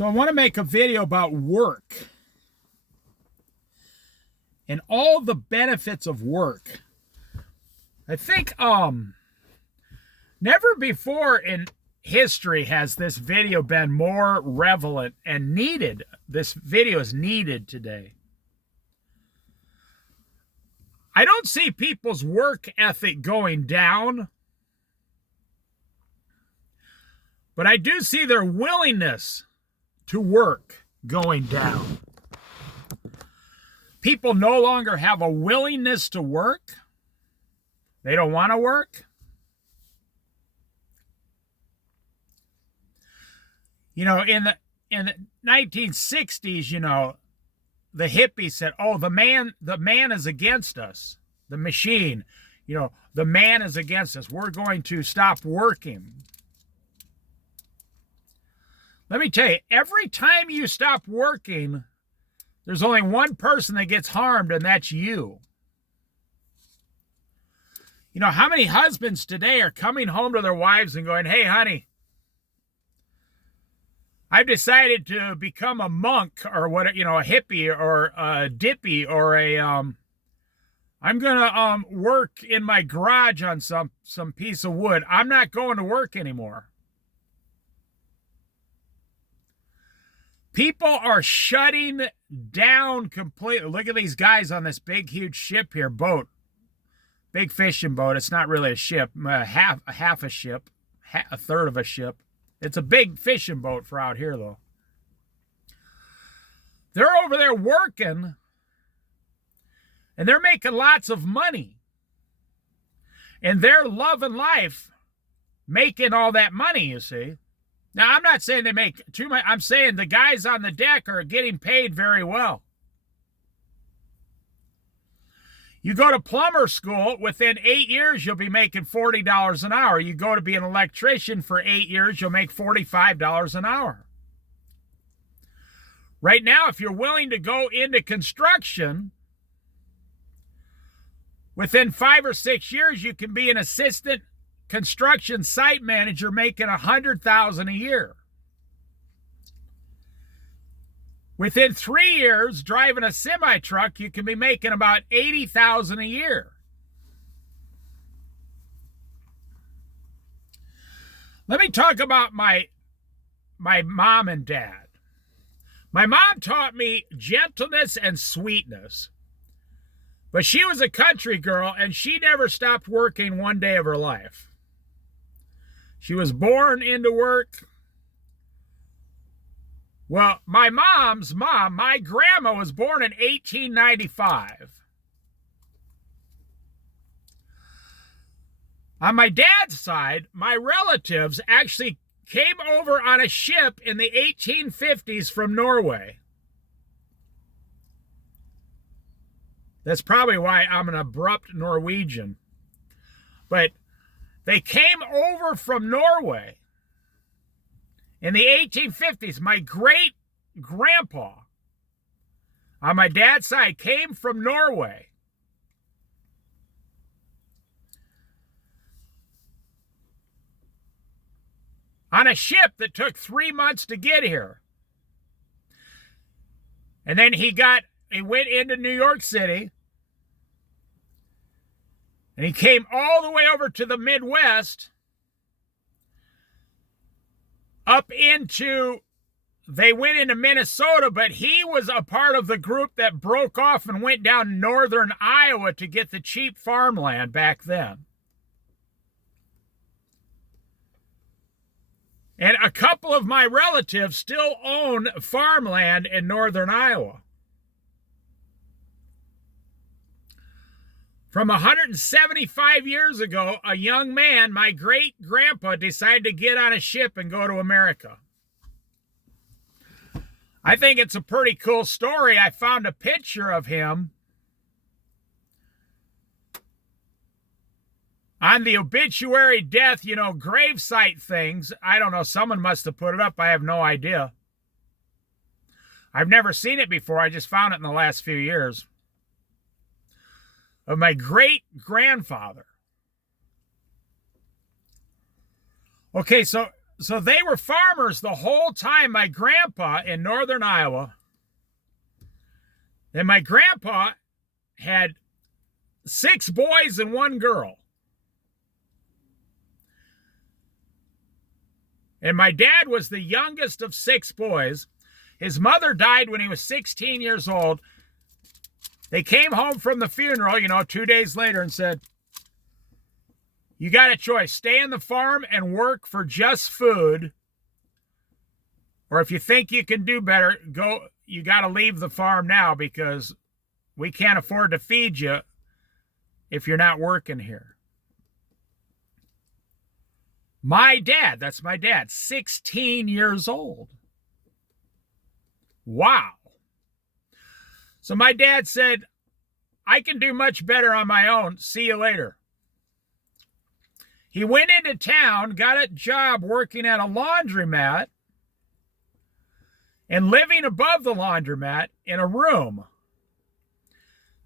So I want to make a video about work and all the benefits of work. I think never before in history has this video been more relevant and needed. This video is needed today. I don't see people's work ethic going down, but I do see their willingness to work going down. People no longer have a willingness to work. They don't want to work. You know, in the 1960s, you know, the hippies said, "Oh, the man is against us. The machine, you know, the man is against us. We're going to stop working." Let me tell you, every time you stop working, there's only one person that gets harmed, and that's you. You know, how many husbands today are coming home to their wives and going, "Hey, honey, I've decided to become a monk," or what, you know, a hippie or a dippy, or a I'm gonna work in my garage on some piece of wood. I'm not going to work anymore. People are shutting down completely. Look at these guys on this big, huge ship here, boat, big fishing boat. It's not really a ship, half a ship, a third of a ship. It's a big fishing boat for out here, though. They're over there working, and they're making lots of money. And they're loving life, making all that money, you see. Now, I'm not saying they make too much. I'm saying the guys on the deck are getting paid very well. You go to plumber school, within 8 years, you'll be making $40 an hour. You go to be an electrician for 8 years, you'll make $45 an hour. Right now, if you're willing to go into construction, within 5 or 6 years, you can be an assistant construction site manager making $100,000 a year. Within 3 years, driving a semi-truck, you can be making about $80,000 a year. Let me talk about my mom and dad. My mom taught me gentleness and sweetness. But she was a country girl, and she never stopped working one day of her life. She was born into work. Well, my mom's mom, my grandma, was born in 1895. On my dad's side, my relatives actually came over on a ship in the 1850s from Norway. That's probably why I'm an abrupt Norwegian. But they came over from Norway in the 1850s. My great-grandpa on my dad's side came from Norway. On a ship that took 3 months to get here. And then he went into New York City. And he came all the way over to the Midwest, they went into Minnesota, but he was a part of the group that broke off and went down northern Iowa to get the cheap farmland back then. And a couple of my relatives still own farmland in northern Iowa. From 175 years ago, a young man, my great-grandpa, decided to get on a ship and go to America. I think it's a pretty cool story. I found a picture of him on the obituary death, you know, gravesite things. I don't know, someone must have put it up. I have no idea. I've never seen it before. I just found it in the last few years. Of my great-grandfather. Okay, so So they were farmers the whole time. My grandpa in northern Iowa, and my grandpa had 6 boys and 1 girl. And my dad was the youngest of 6 boys. His mother died when he was 16 years old. They came home from the funeral, 2 days later and said, you got a choice. Stay in the farm and work for just food. Or if you think you can do better, you got to leave the farm now because we can't afford to feed you if you're not working here. That's my dad, 16 years old. Wow. So my dad said, I can do much better on my own. See you later. He went into town, got a job working at a laundromat, and living above the laundromat in a room.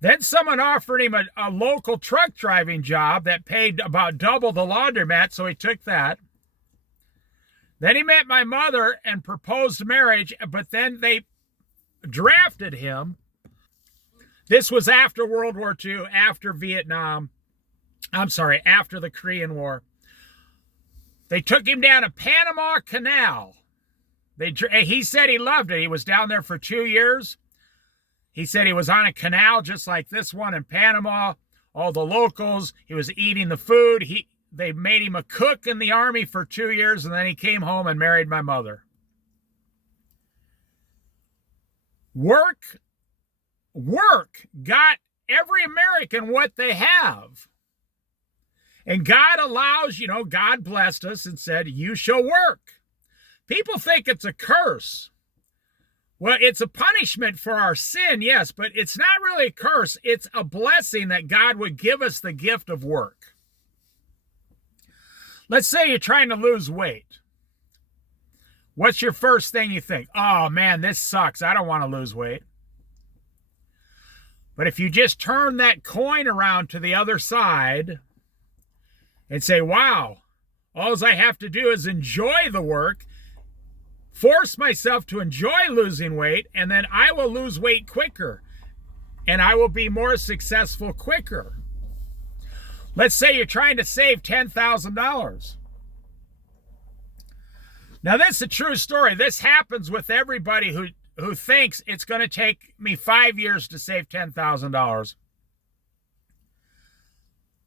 Then someone offered him a local truck driving job that paid about double the laundromat, so he took that. Then he met my mother and proposed marriage, but then they drafted him. This was after World War II, after Vietnam. After the Korean War. They took him down a Panama Canal. He said he loved it. He was down there for 2 years. He said he was on a canal just like this one in Panama. All the locals, he was eating the food. They made him a cook in the army for 2 years, and then he came home and married my mother. Work got every American what they have. And God allows, God blessed us and said, you shall work. People think it's a curse. Well, it's a punishment for our sin, yes, but it's not really a curse. It's a blessing that God would give us the gift of work. Let's say you're trying to lose weight. What's your first thing you think? Oh, man, this sucks. I don't want to lose weight. But if you just turn that coin around to the other side and say, wow, all I have to do is enjoy the work, force myself to enjoy losing weight, and then I will lose weight quicker, and I will be more successful quicker. Let's say you're trying to save $10,000. Now, this is a true story. This happens with everybody who thinks it's going to take me 5 years to save $10,000.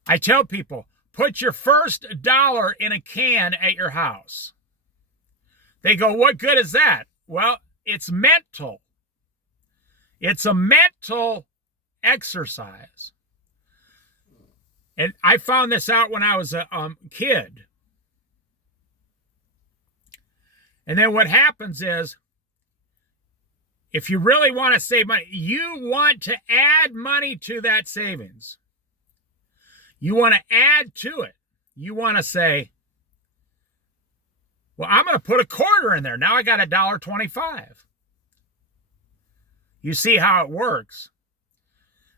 I tell people, put your first dollar in a can at your house. They go, what good is that? Well, it's mental. It's a mental exercise. And I found this out when I was a kid. And then what happens is, if you really want to save money, you want to add money to that savings. You want to add to it. You want to say, well, I'm going to put a quarter in there. Now I got $1.25. You see how it works.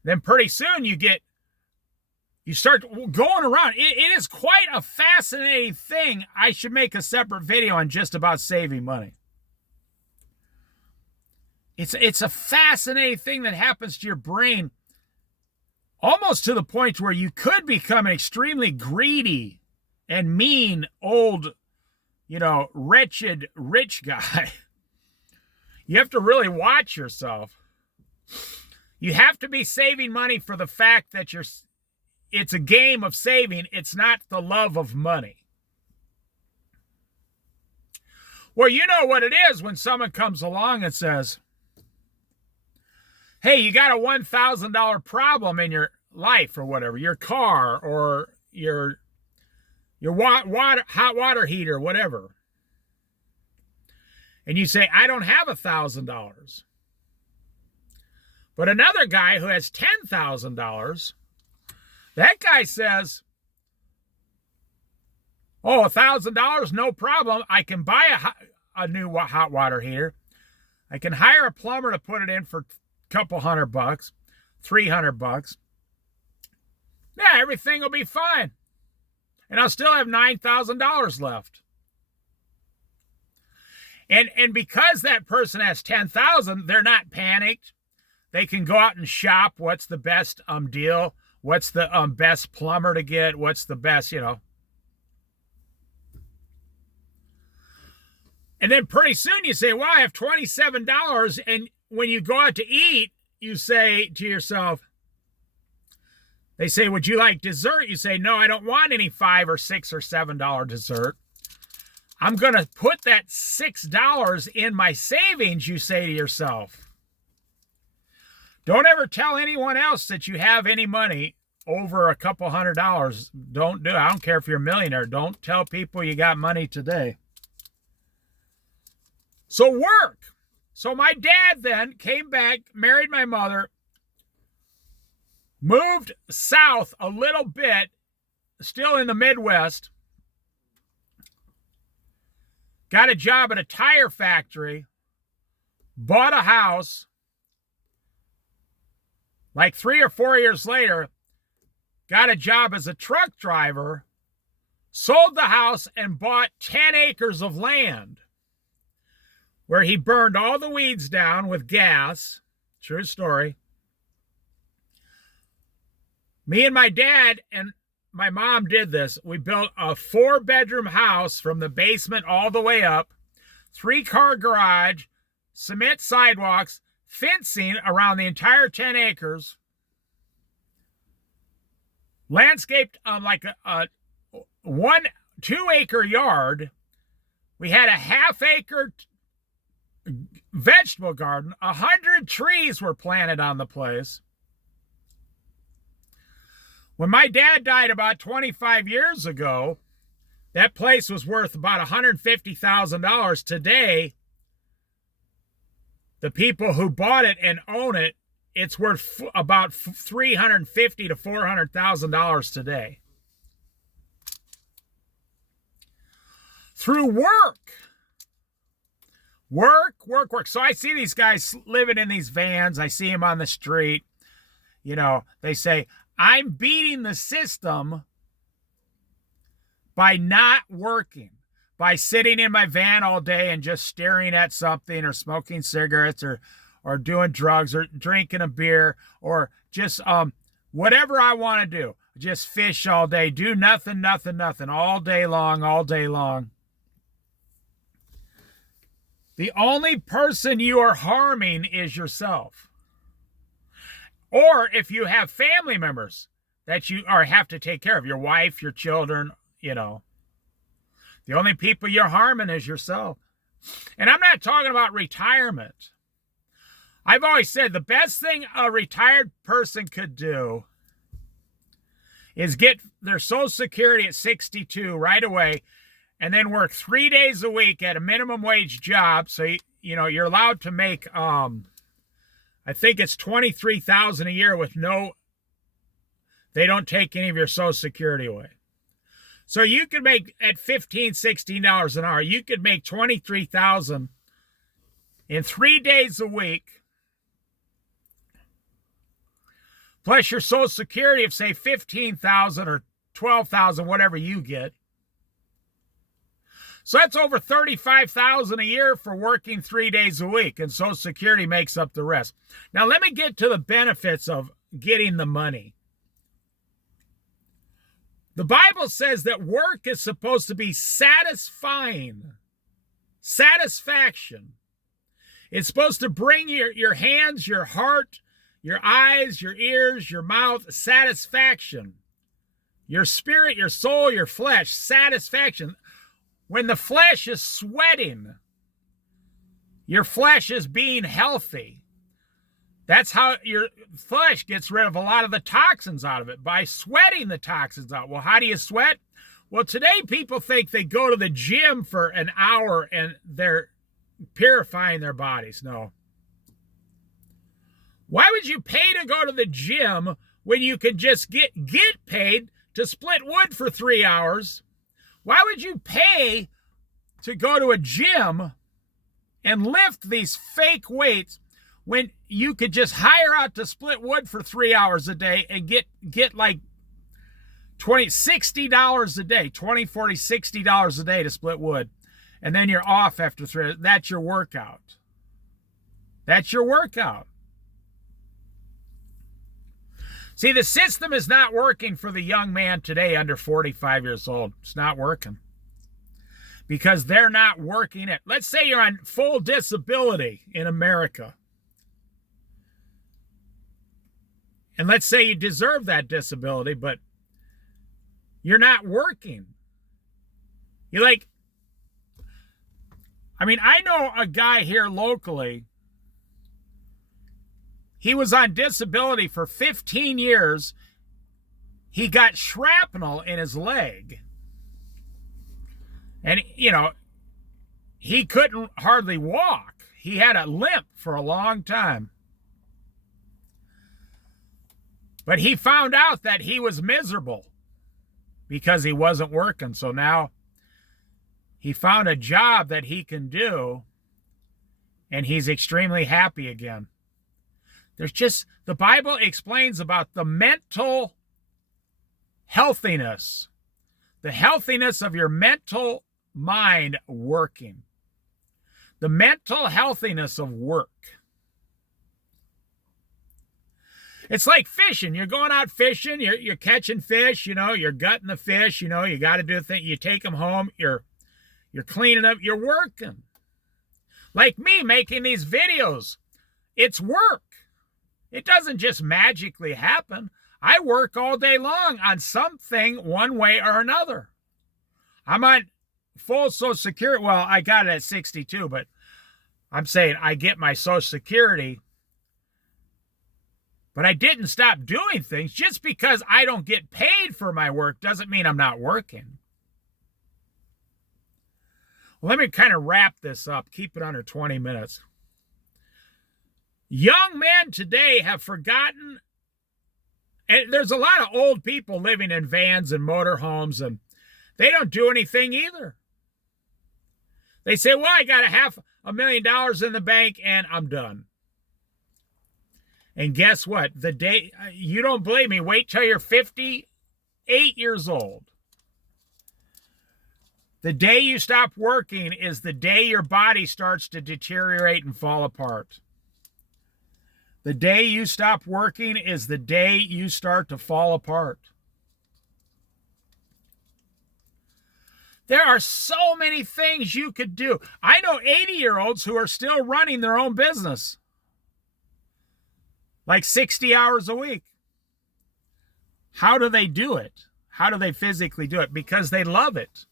Then pretty soon you start going around. It is quite a fascinating thing. I should make a separate video on just about saving money. It's a fascinating thing that happens to your brain, almost to the point where you could become an extremely greedy and mean old, wretched rich guy. You have to really watch yourself. You have to be saving money for the fact that it's a game of saving. It's not the love of money. Well, you know what it is when someone comes along and says, hey, you got a $1,000 problem in your life or whatever, your car or your hot water heater, whatever. And you say, I don't have $1,000. But another guy who has $10,000, that guy says, oh, $1,000, no problem. I can buy a new hot water heater. I can hire a plumber to put it in for couple $100, $300. Yeah, everything will be fine. And I'll still have $9,000 left. And because that person has 10,000, they're not panicked. They can go out and shop. What's the best deal? What's the best plumber to get? What's the best, And then pretty soon you say, well, I have $27. And when you go out to eat, you say to yourself, they say, would you like dessert? You say, no, I don't want any $5 or $6 or $7 dessert. I'm going to put that $6 in my savings, you say to yourself. Don't ever tell anyone else that you have any money over a couple $100. Don't do it. I don't care if you're a millionaire. Don't tell people you got money today. So work. So my dad then came back, married my mother, moved south a little bit, still in the Midwest, got a job at a tire factory, bought a house. Like 3 or 4 years later, got a job as a truck driver, sold the house, and bought 10 acres of land where he burned all the weeds down with gas. True story. Me and my dad and my mom did this. We built a 4-bedroom house from the basement all the way up, 3-car garage, cement sidewalks, fencing around the entire 10 acres, landscaped on like a 2-acre yard. We had a 1/2-acre vegetable garden. 100 trees were planted on the place. When my dad died about 25 years ago, that place was worth about $150,000. Today, the people who bought it and own it, it's worth about $350,000 to $400,000 today. Through work. Work. So I see these guys living in these vans. I see them on the street. They say, I'm beating the system by not working, by sitting in my van all day and just staring at something or smoking cigarettes or doing drugs or drinking a beer or just whatever I want to do. Just fish all day, do nothing, all day long. The only person you are harming is yourself. Or if you have family members that you have to take care of, your wife, your children, the only people you're harming is yourself. And I'm not talking about retirement. I've always said the best thing a retired person could do is get their Social Security at 62 right away and then work 3 days a week at a minimum wage job. So, you're allowed to make, I think it's $23,000 a year with they don't take any of your Social Security away. So you could make at $15, $16 an hour, you could make $23,000 in 3 days a week, plus your Social Security of say $15,000 or $12,000, whatever you get. So that's over $35,000 a year for working 3 days a week, and Social Security makes up the rest. Now let me get to the benefits of getting the money. The Bible says that work is supposed to be satisfying. Satisfaction. It's supposed to bring your hands, your heart, your eyes, your ears, your mouth, satisfaction. Your spirit, your soul, your flesh, satisfaction. When the flesh is sweating, your flesh is being healthy. That's how your flesh gets rid of a lot of the toxins out of it, by sweating the toxins out. Well, how do you sweat? Well, today people think they go to the gym for an hour and they're purifying their bodies. No. Why would you pay to go to the gym when you could just get paid to split wood for 3 hours? Why would you pay to go to a gym and lift these fake weights when you could just hire out to split wood for 3 hours a day and get like $60 a day, $20, $40, $60 a day to split wood? and then you're off after 3 hours. That's your workout. That's your workout. See, the system is not working for the young man today under 45 years old. It's not working. Because they're not working it. Let's say you're on full disability in America. And let's say you deserve that disability, but you're not working. You're like, I know a guy here locally. He was on disability for 15 years. He got shrapnel in his leg. And, he couldn't hardly walk. He had a limp for a long time. But he found out that he was miserable because he wasn't working. So now he found a job that he can do, and he's extremely happy again. The Bible explains about the mental healthiness, the healthiness of your mental mind working, the mental healthiness of work. It's like fishing. You're going out fishing, you're catching fish, you're gutting the fish, you got to do the thing. You take them home, you're cleaning up, you're working. Like me making these videos, it's work. It doesn't just magically happen. I work all day long on something one way or another. I'm on full Social Security. Well, I got it at 62, but I'm saying I get my Social Security. But I didn't stop doing things. Just because I don't get paid for my work doesn't mean I'm not working. Well, let me kind of wrap this up. Keep it under 20 minutes. Young men today have forgotten, and there's a lot of old people living in vans and motorhomes, and they don't do anything either. They say, well, I got $500,000 in the bank, and I'm done. And guess what? The day, you don't believe me, wait till you're 58 years old. The day you stop working is the day your body starts to deteriorate and fall apart. The day you stop working is the day you start to fall apart. There are so many things you could do. I know 80-year-olds who are still running their own business. Like 60 hours a week. How do they do it? How do they physically do it? Because they love it.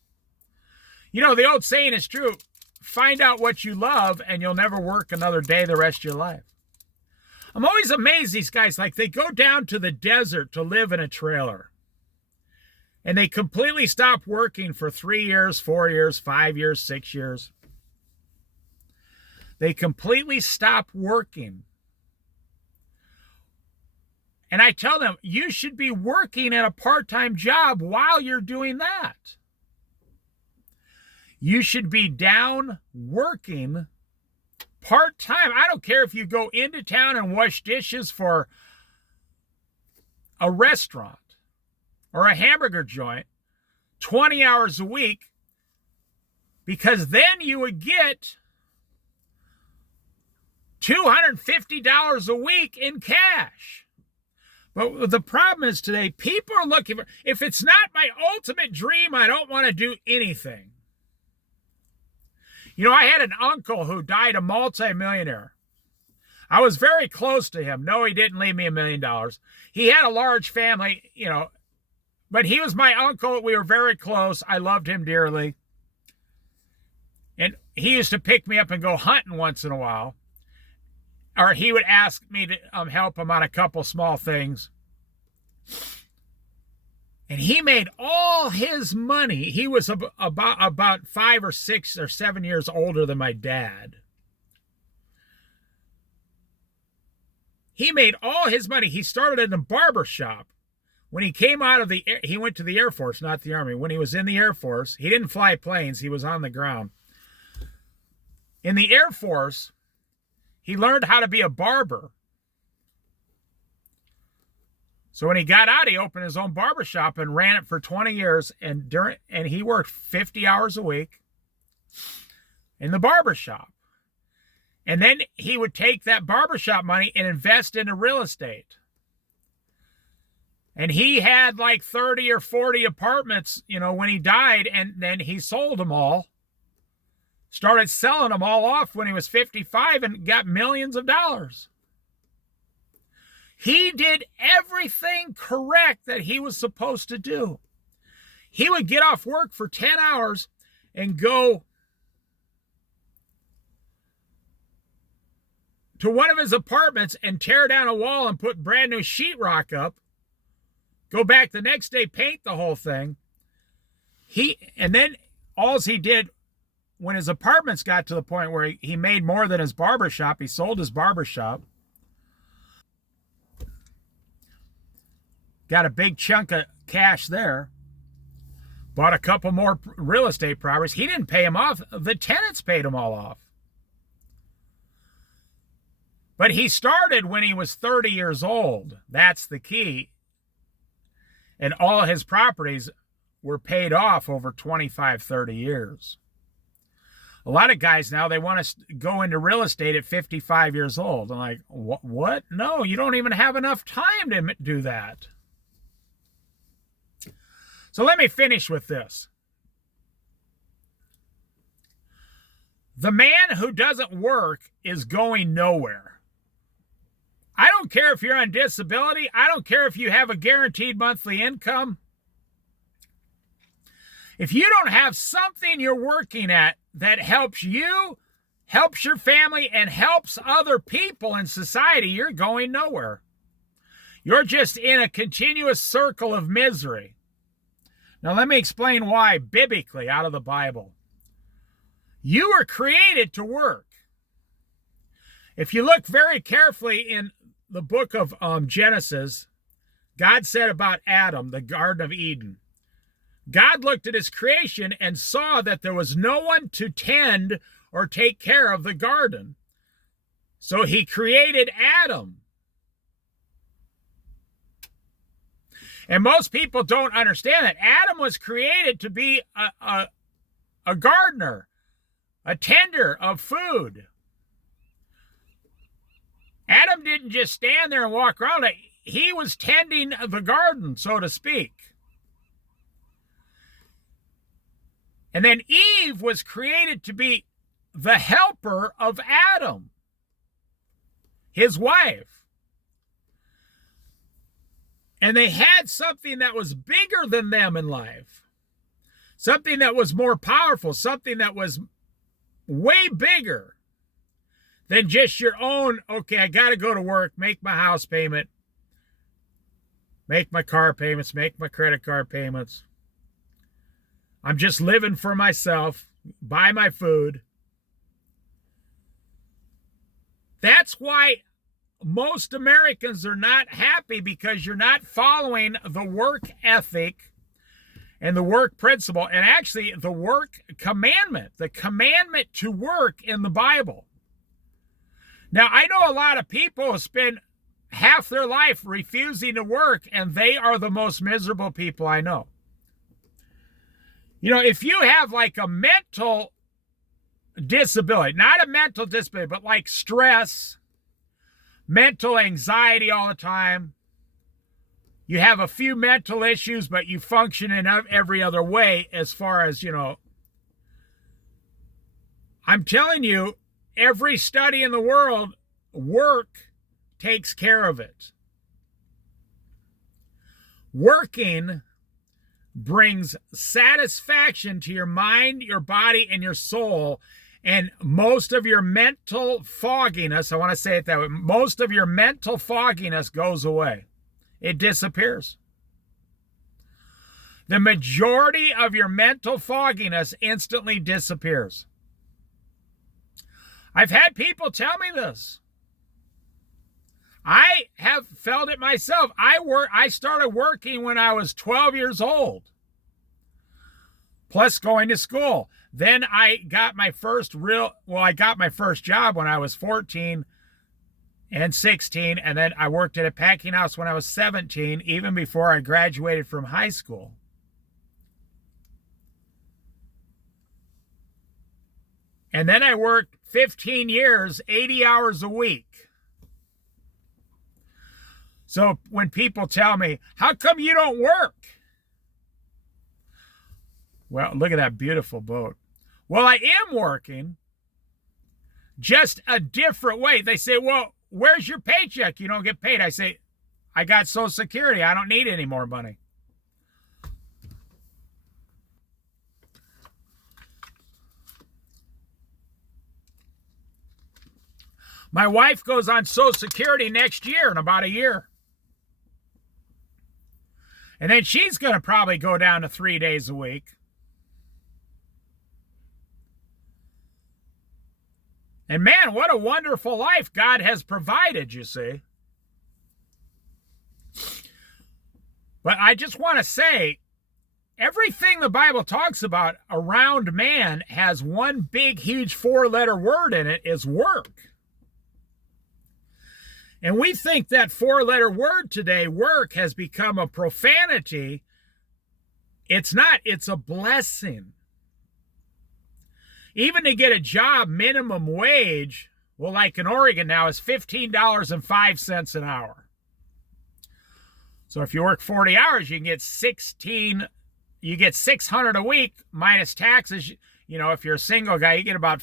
The old saying is true. Find out what you love and you'll never work another day the rest of your life. I'm always amazed these guys, like they go down to the desert to live in a trailer. And they completely stop working for 3 years, 4 years, 5 years, 6 years. They completely stop working. And I tell them, you should be working at a part-time job while you're doing that. You should be down working part-time. I don't care if you go into town and wash dishes for a restaurant or a hamburger joint 20 hours a week, because then you would get $250 a week in cash. But the problem is today, people are looking for, if it's not my ultimate dream, I don't want to do anything. I had an uncle who died a multimillionaire. I was very close to him. No, he didn't leave me $1 million. He had a large family, but he was my uncle. We were very close. I loved him dearly. And he used to pick me up and go hunting once in a while. Or he would ask me to help him on a couple small things. And he made all his money. He was about 5 or 6 or 7 years older than my dad. He made all his money. He started in a barber shop. When he came out of he went to the Air Force, not the Army. When he was in the Air Force, he didn't fly planes. He was on the ground. In the Air Force, he learned how to be a barber. So when he got out, he opened his own barbershop and ran it for 20 years. And he worked 50 hours a week. in the barbershop. And then he would take that barbershop money and invest into real estate. And he had like 30 or 40 apartments, when he died, and then he sold them all. Started selling them all off when he was 55 and got millions of dollars. He did everything correct that he was supposed to do. He would get off work for 10 hours and go to one of his apartments and tear down a wall and put brand new sheetrock up. Go back the next day, paint the whole thing. And then all he did when his apartments got to the point where he made more than his barbershop, he sold his barbershop. Got a big chunk of cash there. Bought a couple more real estate properties. He didn't pay them off. The tenants paid them all off. But he started when he was 30 years old. That's the key. And all his properties were paid off over 25, 30 years. A lot of guys now, they want to go into real estate at 55 years old. I'm like, what? No, you don't even have enough time to do that. So let me finish with this. The man who doesn't work is going nowhere. I don't care if you're on disability. I don't care if you have a guaranteed monthly income. If you don't have something you're working at that helps you, helps your family, and helps other people in society, you're going nowhere. You're just in a continuous circle of misery. Now let me explain why biblically out of the Bible. You were created to work. If you look very carefully in the book of Genesis, God said about Adam, the Garden of Eden, God looked at his creation and saw that there was no one to tend or take care of the garden. So he created Adam. And most people don't understand that. Adam was created to be a gardener, a tender of food. Adam didn't just stand there and walk around it. He was tending the garden, so to speak. And then Eve was created to be the helper of Adam, his wife. And they had something that was bigger than them in life. Something that was more powerful, something that was way bigger than just your own, okay, I got to go to work, make my house payment, make my car payments, make my credit card payments. I'm just living for myself, buy my food. That's why most Americans are not happy, because you're not following the work ethic and the work principle, and actually the work commandment, the commandment to work in the Bible. Now, I know a lot of people who spend half their life refusing to work, and they are the most miserable people I know. If you have like a mental disability, not a mental disability, but like stress, mental anxiety all the time, you have a few mental issues, but you function in every other way as far as, I'm telling you, every study in the world, work takes care of it. Working brings satisfaction to your mind, your body, and your soul. And most of your mental fogginess, I want to say it that way, most of your mental fogginess goes away. It disappears. The majority of your mental fogginess instantly disappears. I've had people tell me this. I have felt it myself. I started working when I was 12 years old, plus going to school. Then I got my first job when I was 14 and 16, and then I worked at a packing house when I was 17, even before I graduated from high school. And then I worked 15 years, 80 hours a week. So when people tell me, how come you don't work? Well, look at that beautiful boat. Well, I am working, just a different way. They say, well, where's your paycheck? You don't get paid. I say, I got Social Security. I don't need any more money. My wife goes on Social Security next year, in about a year. And then she's going to probably go down to 3 days a week. And man, what a wonderful life God has provided, you see. But I just want to say, everything the Bible talks about around man has one big, huge 4-letter word in it, is work. And we think that 4-letter word today, work, has become a profanity. It's not. It's a blessing. Even to get a job, minimum wage, well, like in Oregon now, is $15.05 an hour. So if you work 40 hours, you can get $600 a week minus taxes. You know, if you're a single guy, you get about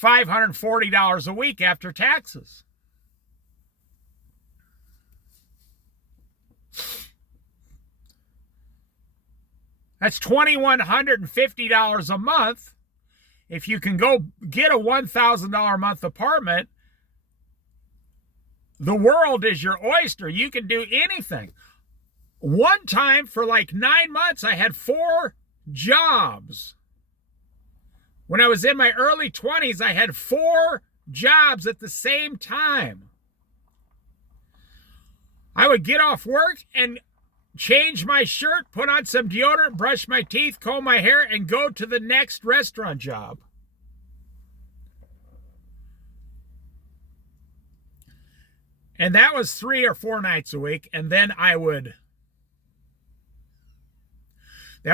$540 a week after taxes. That's $2,150 a month. If you can go get a $1,000 a month apartment, the world is your oyster. You can do anything. One time for like 9 months, I had 4 jobs. When I was in my early 20s, I had 4 jobs at the same time. I would get off work and change my shirt, put on some deodorant, brush my teeth, comb my hair, and go to the next restaurant job. And that was 3 or 4 nights a week. And then that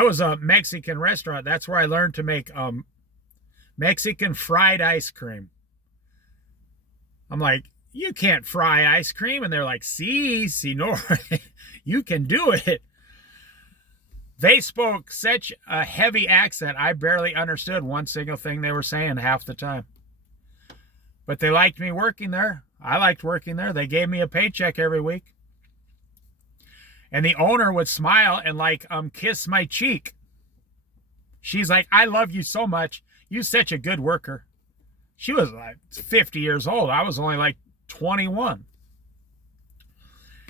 was a Mexican restaurant. That's where I learned to make Mexican fried ice cream. I'm like, you can't fry ice cream. And they're like, sí, señor, you can do it. They spoke such a heavy accent, I barely understood one single thing they were saying half the time. But they liked me working there. I liked working there. They gave me a paycheck every week. And the owner would smile and like kiss my cheek. She's like, I love you so much. You're such a good worker. She was like 50 years old. I was only like 21.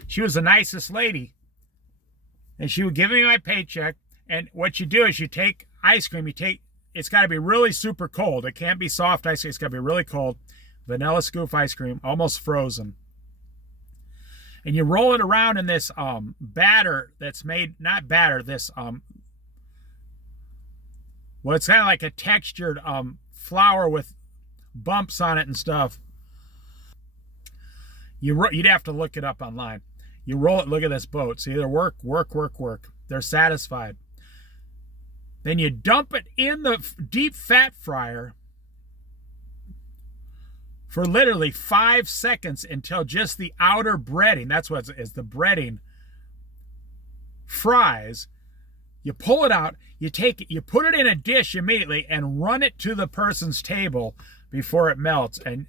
She was the nicest lady. And she would give me my paycheck. And what you do is you take ice cream. It's got to be really super cold. It can't be soft ice cream. It's got to be really cold. Vanilla scoop ice cream, almost frozen. And you roll it around in this batter that's made, not batter, this, well, it's kind of like a textured flour with bumps on it and stuff. You'd have to look it up online. You roll it, look at this boat. So either work, work, work, work. They're satisfied. Then you dump it in the deep fat fryer for literally 5 seconds until just the outer breading, that's what is the breading, fries. You pull it out, you take it, you put it in a dish immediately and run it to the person's table before it melts. And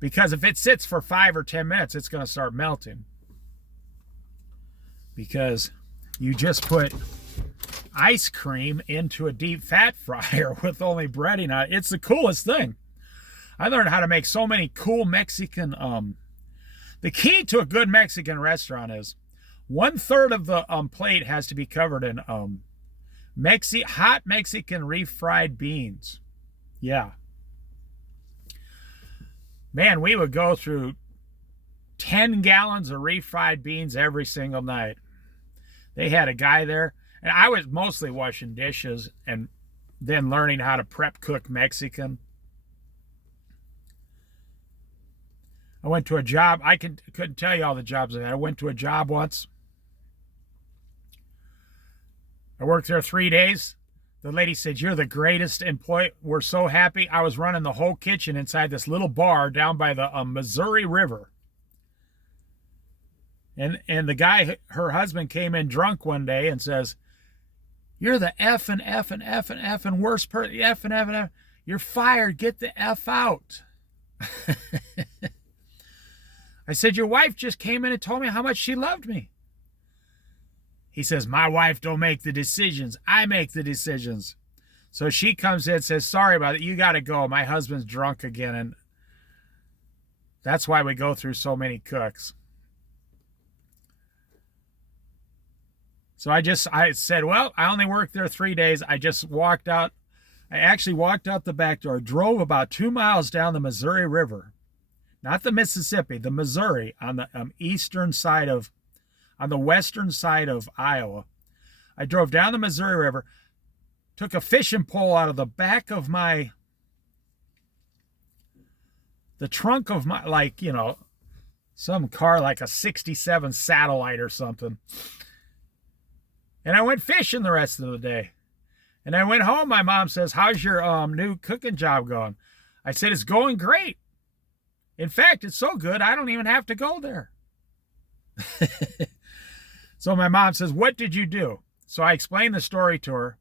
because if it sits for 5 or 10 minutes, it's going to start melting. Because you just put ice cream into a deep fat fryer with only breading on it. It's the coolest thing. I learned how to make so many cool Mexican, the key to a good Mexican restaurant is 1/3 of the plate has to be covered in hot Mexican refried beans. Yeah. Man, we would go through 10 gallons of refried beans every single night. They had a guy there, and I was mostly washing dishes and then learning how to prep cook Mexican. I went to a job. I couldn't tell you all the jobs I had. I went to a job once. I worked there 3 days. The lady said, "You're the greatest employee. We're so happy." I was running the whole kitchen inside this little bar down by the Missouri River. And the guy, her husband, came in drunk one day and says, "You're the effing worst person. Effing. You're fired. Get the F out." I said, "Your wife just came in and told me how much she loved me." He says, "My wife don't make the decisions. I make the decisions." So she comes in and says, "Sorry about it. You got to go. My husband's drunk again." And that's why we go through so many cooks. So I said, well, I only worked there 3 days. I just walked out. I actually walked out the back door, drove about 2 miles down the Missouri River, not the Mississippi, the Missouri, on the on the western side of Iowa. I drove down the Missouri River, took a fishing pole out of the back of the trunk of my, like, some car, like a 67 Satellite or something. And I went fishing the rest of the day. And I went home. My mom says, "How's your new cooking job going?" I said, "It's going great. In fact, it's so good, I don't even have to go there." So my mom says, "What did you do?" So I explained the story to her.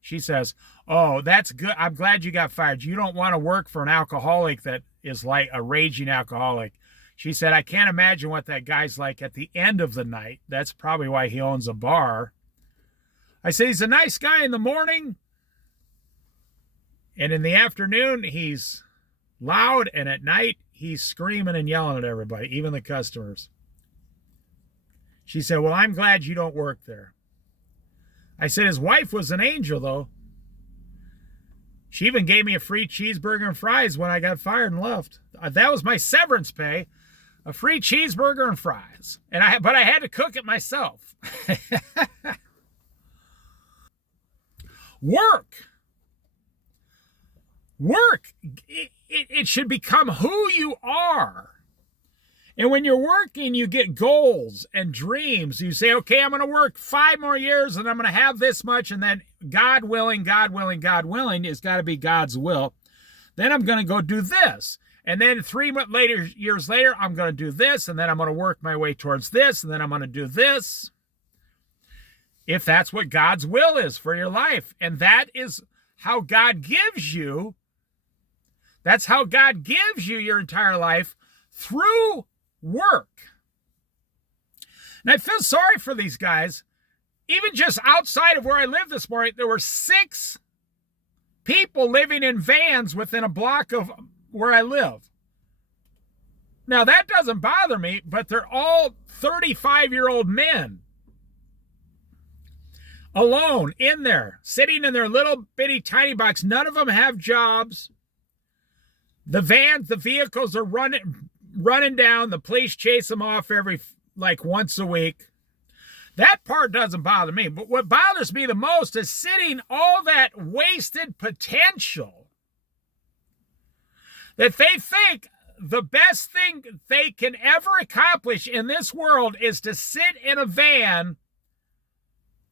She says, "Oh, that's good. I'm glad you got fired. You don't want to work for an alcoholic that is like a raging alcoholic." She said, "I can't imagine what that guy's like at the end of the night. That's probably why he owns a bar." I said, "He's a nice guy in the morning, and in the afternoon, he's loud, and at night, he's screaming and yelling at everybody, even the customers." She said, "Well, I'm glad you don't work there." I said, "His wife was an angel, though. She even gave me a free cheeseburger and fries when I got fired and left. That was my severance pay, a free cheeseburger and fries. But I had to cook it myself." Work. It should become who you are. And when you're working, you get goals and dreams. You say, "Okay, I'm going to work 5 more years and I'm going to have this much. And then God willing is got to be God's will. Then I'm going to go do this. And then 3 years later, I'm going to do this. And then I'm going to work my way towards this. And then I'm going to do this." If that's what God's will is for your life. And that is how God gives you. That's how God gives you your entire life, through work. And I feel sorry for these guys. Even just outside of where I live this morning, there were 6 people living in vans within a block of where I live. Now, that doesn't bother me, but they're all 35-year-old men. Alone in there, sitting in their little bitty tiny box. None of them have jobs. The vehicles are running down. The police chase them off once a week. That part doesn't bother me. But what bothers me the most is sitting all that wasted potential that they think the best thing they can ever accomplish in this world is to sit in a van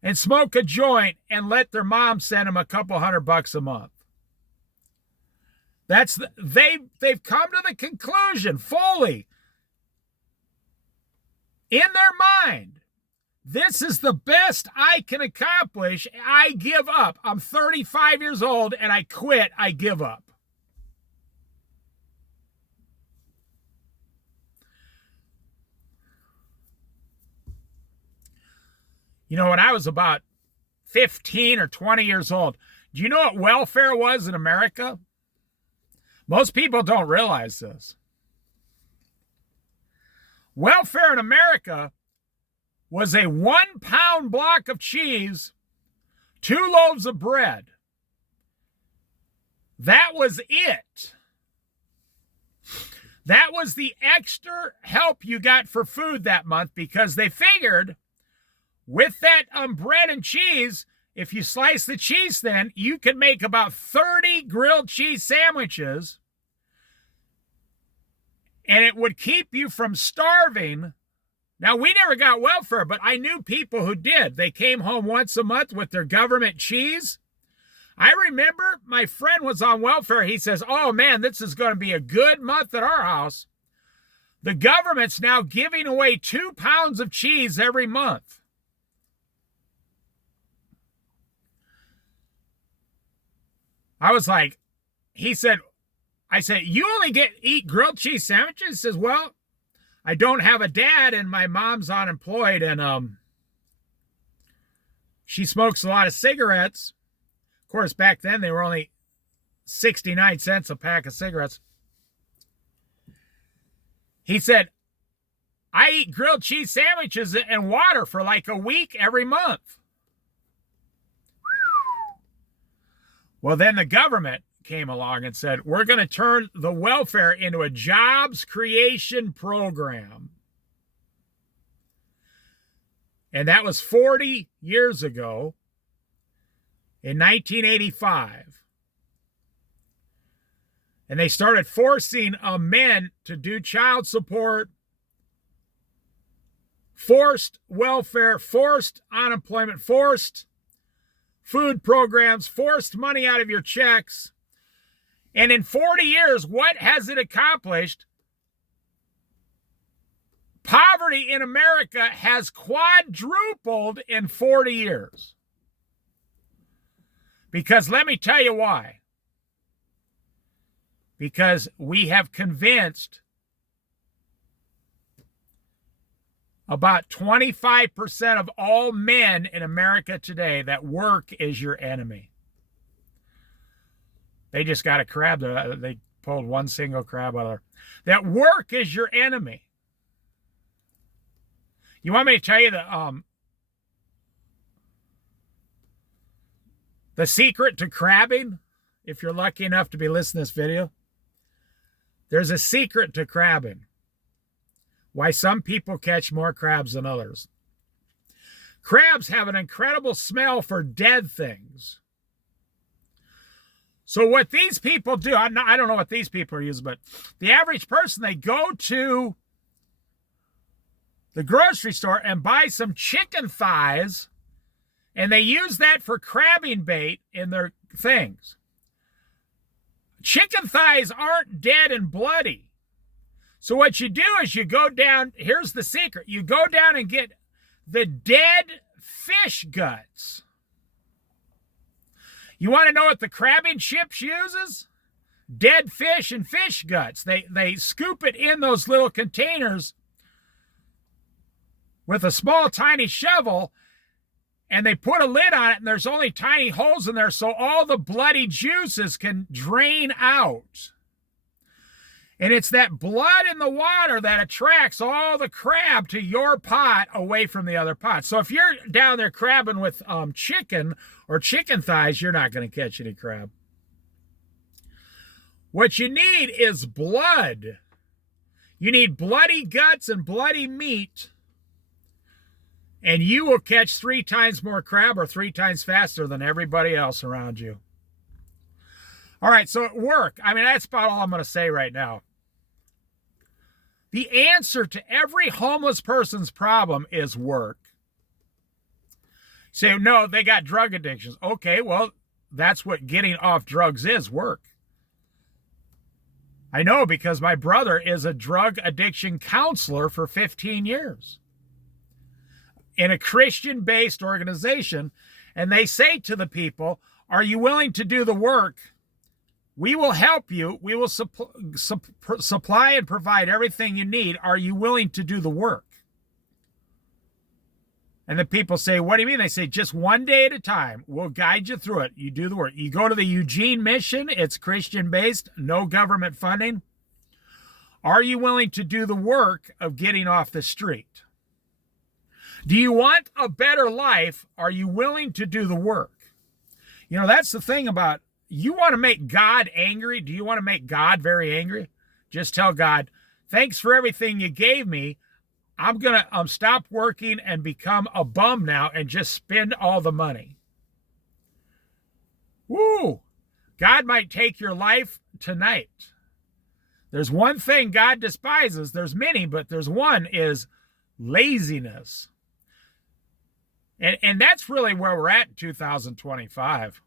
and smoke a joint and let their mom send them a couple $100 a month. They've come to the conclusion fully in their mind, this is the best I can accomplish. I give up. I'm 35 years old and I quit. I give up. When I was about 15 or 20 years old, do you know what welfare was in America? Most people don't realize this. Welfare in America was a 1-pound block of cheese, 2 loaves of bread. That was it. That was the extra help you got for food that month, because they figured with that bread and cheese, if you slice the cheese thin, you could make about 30 grilled cheese sandwiches, and it would keep you from starving. Now, we never got welfare, but I knew people who did. They came home once a month with their government cheese. I remember my friend was on welfare. He says, oh man, this is going to be a good month at our house. The government's now giving away 2 pounds of cheese every month. I was like, I said, you only eat grilled cheese sandwiches? He says, well, I don't have a dad and my mom's unemployed and she smokes a lot of cigarettes. Of course, back then they were only 69 cents a pack of cigarettes. He said, I eat grilled cheese sandwiches and water for like a week every month. Well, then the government came along and said, we're going to turn the welfare into a jobs creation program. And that was 40 years ago in 1985. And they started forcing men to do child support, forced welfare, forced unemployment, forced food programs, forced money out of your checks. And in 40 years, what has it accomplished? Poverty in America has quadrupled in 40 years. Because let me tell you why. Because we have convinced about 25% of all men in America today that work is your enemy. They just got a crab. They pulled one single crab out of there. That work is your enemy. You want me to tell you the secret to crabbing? If you're lucky enough to be listening to this video, there's a secret to crabbing. Why some people catch more crabs than others. Crabs have an incredible smell for dead things. So what these people do, I don't know what these people are using, but the average person, they go to the grocery store and buy some chicken thighs, and they use that for crabbing bait in their things. Chicken thighs aren't dead and bloody. So what you do is you go down, here's the secret, you go down and get the dead fish guts. You want to know what the crabbing ship uses? Dead fish and fish guts. They scoop it in those little containers with a small, tiny shovel, and they put a lid on it, and there's only tiny holes in there so all the bloody juices can drain out. And it's that blood in the water that attracts all the crab to your pot away from the other pot. So if you're down there crabbing with chicken or chicken thighs, you're not going to catch any crab. What you need is blood. You need bloody guts and bloody meat, and you will catch 3 times more crab or 3 times faster than everybody else around you. All right, so at work, I mean, that's about all I'm going to say right now. The answer to every homeless person's problem is work. Say, no, they got drug addictions. Okay, well, that's what getting off drugs is, work. I know because my brother is a drug addiction counselor for 15 years in a Christian-based organization, and they say to the people, are you willing to do the work? We will help you. We will supply and provide everything you need. Are you willing to do the work? And the people say, what do you mean? They say, just one day at a time. We'll guide you through it. You do the work. You go to the Eugene Mission. It's Christian-based, no government funding. Are you willing to do the work of getting off the street? Do you want a better life? Are you willing to do the work? You know, that's the thing about, you want to make God angry? Do you want to make God very angry? Just tell God, thanks for everything you gave me. I'm going to stop working and become a bum now and just spend all the money. Woo! God might take your life tonight. There's one thing God despises. There's many, but there's one is laziness. And that's really where we're at in 2025.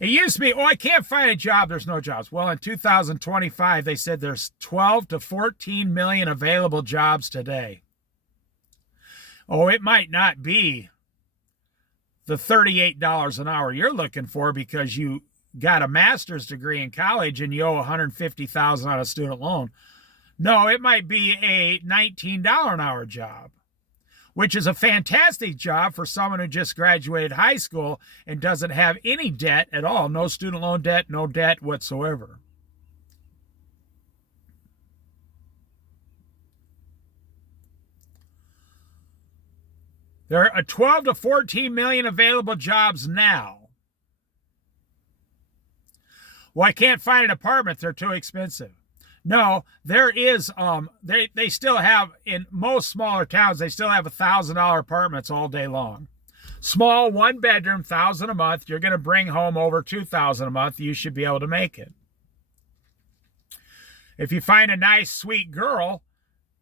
It used to be, oh, I can't find a job. There's no jobs. Well, in 2025, they said there's 12 to 14 million available jobs today. Oh, it might not be the $38 an hour you're looking for because you got a master's degree in college and you owe $150,000 on a student loan. No, it might be a $19 an hour job, which is a fantastic job for someone who just graduated high school and doesn't have any debt at all. No student loan debt, no debt whatsoever. There are 12 to 14 million available jobs now. Well, I can't find an apartment. They're too expensive. No, there is, they still have, in most smaller towns, they still have $1,000 apartments all day long. Small, one bedroom, $1,000 a month. You're going to bring home over $2,000 a month. You should be able to make it. If you find a nice, sweet girl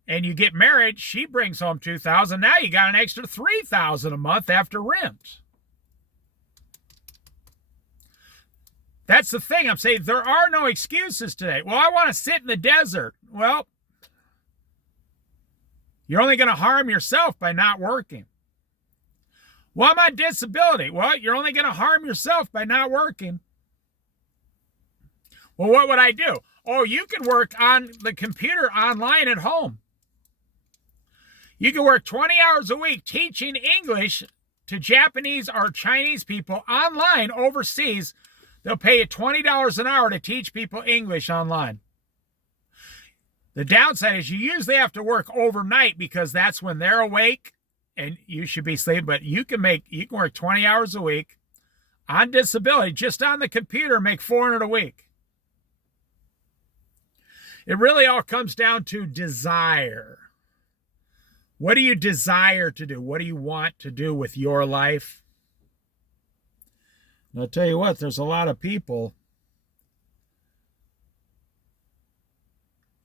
and you get married, she brings home $2,000. Now you got an extra $3,000 a month after rent. That's the thing. I'm saying there are no excuses today. Well, I want to sit in the desert. Well, you're only going to harm yourself by not working. Well, I'm on disability. Well, you're only going to harm yourself by not working. Well, what would I do? Oh, you can work on the computer online at home. You can work 20 hours a week teaching English to Japanese or Chinese people online overseas. They'll pay you $20 an hour to teach people English online. The downside is you usually have to work overnight because that's when they're awake and you should be sleeping. But you can work 20 hours a week on disability, just on the computer, make $400 a week. It really all comes down to desire. What do you desire to do? What do you want to do with your life? And I'll tell you what, there's a lot of people.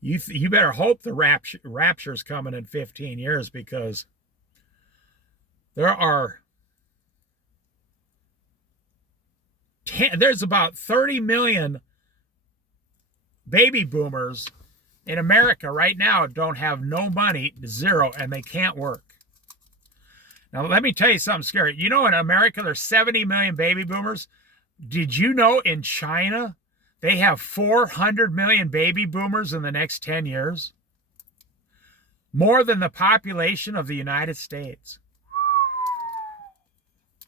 You better hope the rapture's coming in 15 years because there's about 30 million baby boomers in America right now don't have no money, zero, and they can't work. Now, let me tell you something scary. You know, in America, there's 70 million baby boomers. Did you know in China, they have 400 million baby boomers in the next 10 years? More than the population of the United States.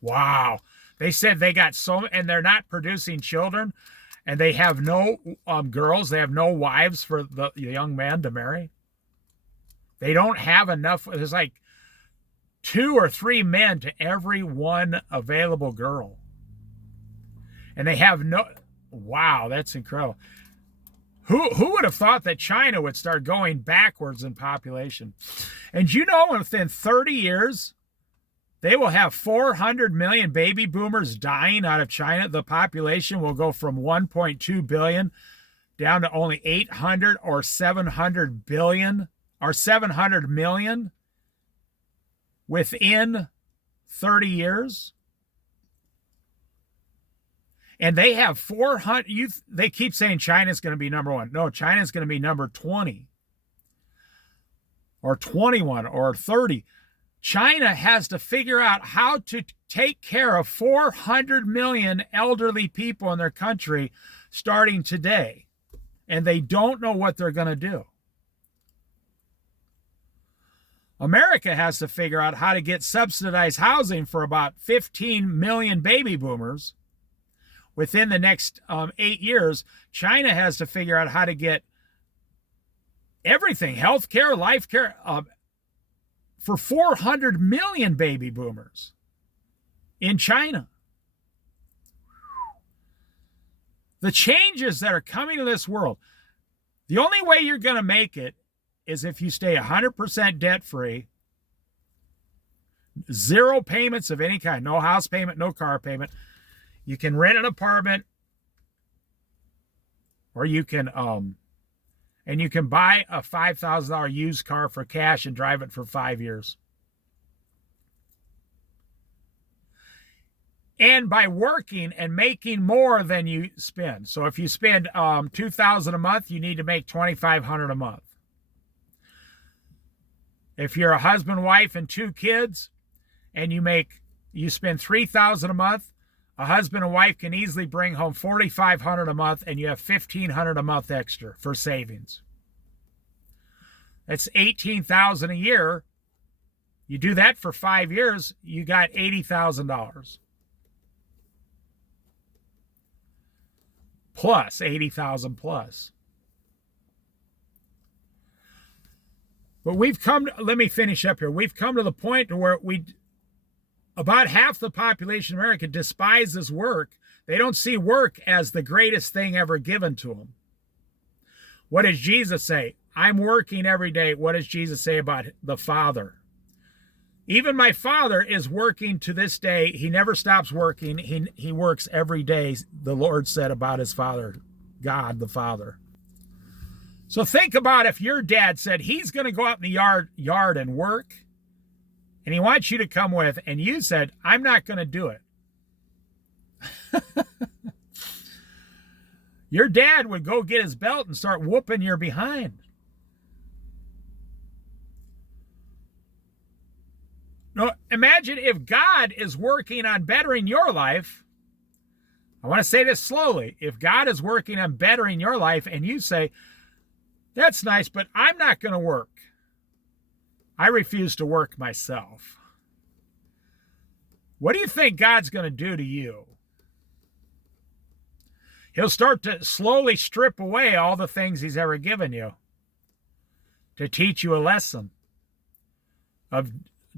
Wow. They said they got and they're not producing children. And they have no girls. They have no wives for the young man to marry. They don't have enough. There's like 2 or 3 men to every one available girl. And they have no. Wow, that's incredible. Who would have thought that China would start going backwards in population? And you know, within 30 years, they will have 400 million baby boomers dying out of China. The population will go from 1.2 billion down to only 800 or 700 billion or 700 million within 30 years. And they have 400. They keep saying China's going to be number 1. No, China's going to be number 20 or 21 or 30. China has to figure out how to take care of 400 million elderly people in their country starting today. And they don't know what they're going to do. America has to figure out how to get subsidized housing for about 15 million baby boomers within the next 8 years. China has to figure out how to get everything, health care, life care, for 400 million baby boomers in China. The changes that are coming to this world, the only way you're going to make it is if you stay 100% debt-free, 0 payments of any kind, no house payment, no car payment. You can rent an apartment, or you can and you can buy a $5,000 used car for cash and drive it for 5 years. and by working and making more than you spend. So if you spend $2,000 a month, you need to make $2,500 a month. If you're a husband, wife, and 2 kids, and you spend $3,000 a month, a husband and wife can easily bring home $4,500 a month, and you have $1,500 a month extra for savings. That's $18,000 a year. You do that for 5 years, you got $80,000. Plus $80,000 plus. But let me finish up here. We've come to the point where about half the population of America despises work. They don't see work as the greatest thing ever given to them. What does Jesus say? I'm working every day. What does Jesus say about the Father? Even my Father is working to this day. He never stops working. He works every day, the Lord said about his Father, God the Father. So think about if your dad said he's going to go out in the yard and work, and he wants you to come with, and you said, I'm not going to do it. Your dad would go get his belt and start whooping your behind. Now, imagine if God is working on bettering your life. I want to say this slowly. If God is working on bettering your life and you say, that's nice, but I'm not going to work. I refuse to work myself. What do you think God's going to do to you? He'll start to slowly strip away all the things he's ever given you to teach you a lesson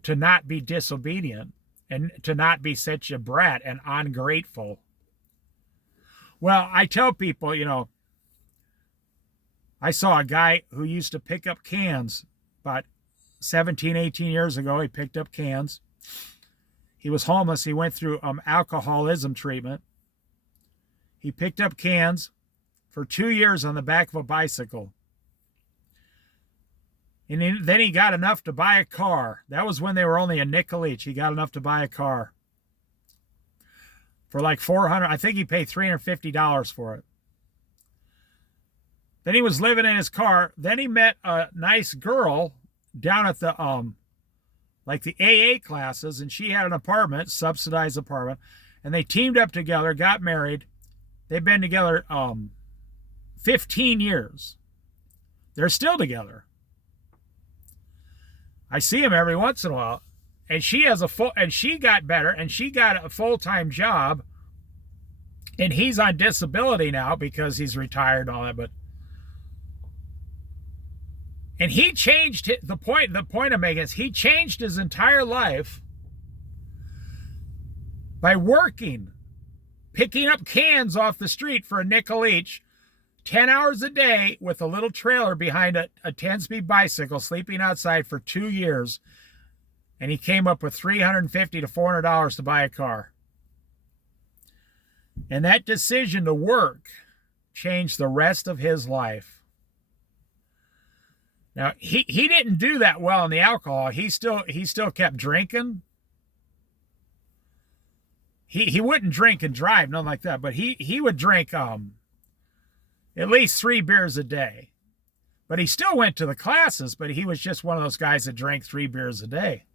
to not be disobedient and to not be such a brat and ungrateful. Well, I tell people, I saw a guy who used to pick up cans about 17, 18 years ago. He picked up cans. He was homeless. He went through alcoholism treatment. He picked up cans for 2 years on the back of a bicycle. And then he got enough to buy a car. That was when they were only a nickel each. He got enough to buy a car for like $400. I think he paid $350 for it. Then he was living in his car. Then he met a nice girl down at the the AA classes, and she had an apartment, subsidized apartment, and they teamed up together, got married. They've been together 15 years. They're still together. I see him every once in a while, and she got better, and she got a full-time job, and he's on disability now because he's retired and all that, and he changed the point I'm making is he changed his entire life by working, picking up cans off the street for a nickel each, 10 hours a day with a little trailer behind a 10-speed bicycle, sleeping outside for 2 years, and he came up with $350 to $400 to buy a car. And that decision to work changed the rest of his life. Now, he didn't do that well in the alcohol. He still kept drinking. He wouldn't drink and drive, nothing like that, but he would drink at least 3 beers a day. But he still went to the classes, but he was just one of those guys that drank 3 beers a day.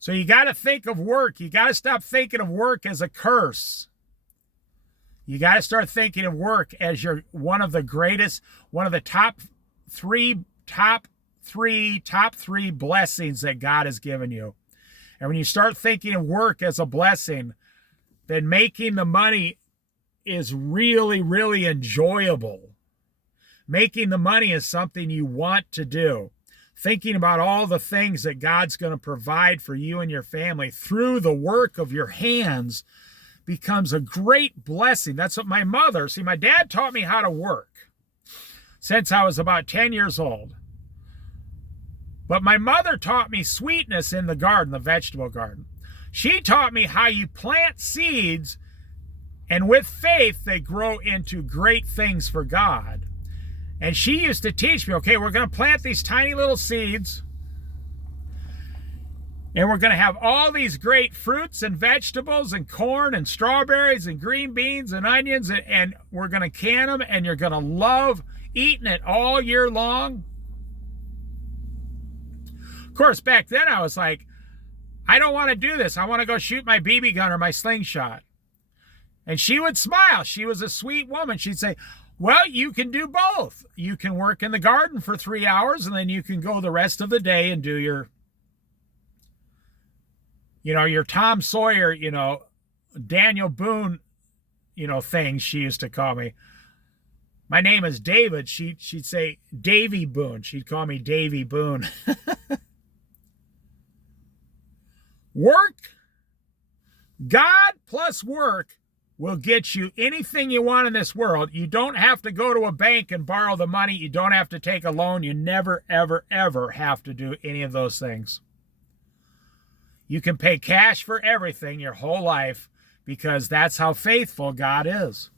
So you got to think of work. You got to stop thinking of work as a curse. You got to start thinking of work as one of the top three blessings that God has given you. And when you start thinking of work as a blessing, then making the money is really, really enjoyable. Making the money is something you want to do. Thinking about all the things that God's going to provide for you and your family through the work of your hands becomes a great blessing. That's what my dad taught me how to work since I was about 10 years old. But my mother taught me sweetness in the garden, the vegetable garden. She taught me how you plant seeds, and with faith, they grow into great things for God. And she used to teach me, okay, we're going to plant these tiny little seeds. And we're going to have all these great fruits and vegetables and corn and strawberries and green beans and onions. And we're going to can them. And you're going to love eating it all year long. Of course, back then I was like, I don't want to do this. I want to go shoot my BB gun or my slingshot. And she would smile. She was a sweet woman. She'd say, well, you can do both. You can work in the garden for 3 hours, and then you can go the rest of the day and do your, your Tom Sawyer, Daniel Boone, thing she used to call me. My name is David. She'd say Davy Boone. She'd call me Davy Boone. Work, God plus work will get you anything you want in this world. You don't have to go to a bank and borrow the money. You don't have to take a loan. You never, ever, ever have to do any of those things. You can pay cash for everything your whole life because that's how faithful God is.